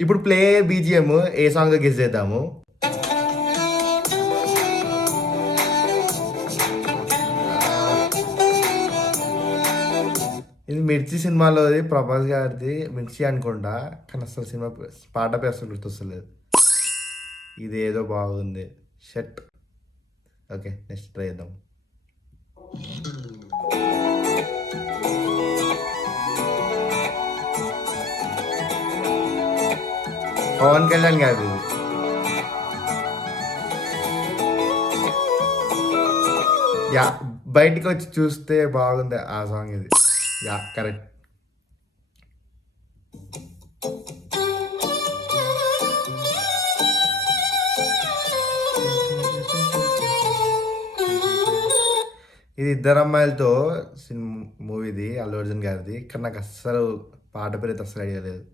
ఇప్పుడు play BGM ఏ song guess చేద్దాము. ఇది మిర్చి సినిమాలోది, ప్రభాస్ గారిది, మిర్చి అనుకుంటా. కానీ అసలు సినిమా పాట పేరు అసలు గుర్తొస్తలేదు. ఇది ఏదో బాగుంది. షట్. ఓకే, నెక్స్ట్ ట్రై చేద్దాం. పవన్ కళ్యాణ్ గారిది. యా, బయటికి వచ్చి చూస్తే బాగుంది ఆ సాంగ్ ఇది. Yeah, correct. ఇది ఇద్దరు అమ్మాయిలతో సినిమా మూవీది, అల్లు అర్జున్ గారిది. కానీ నాకు అస్సలు పాట పేరు అయితే అస్సలు ఐడియా లేదు.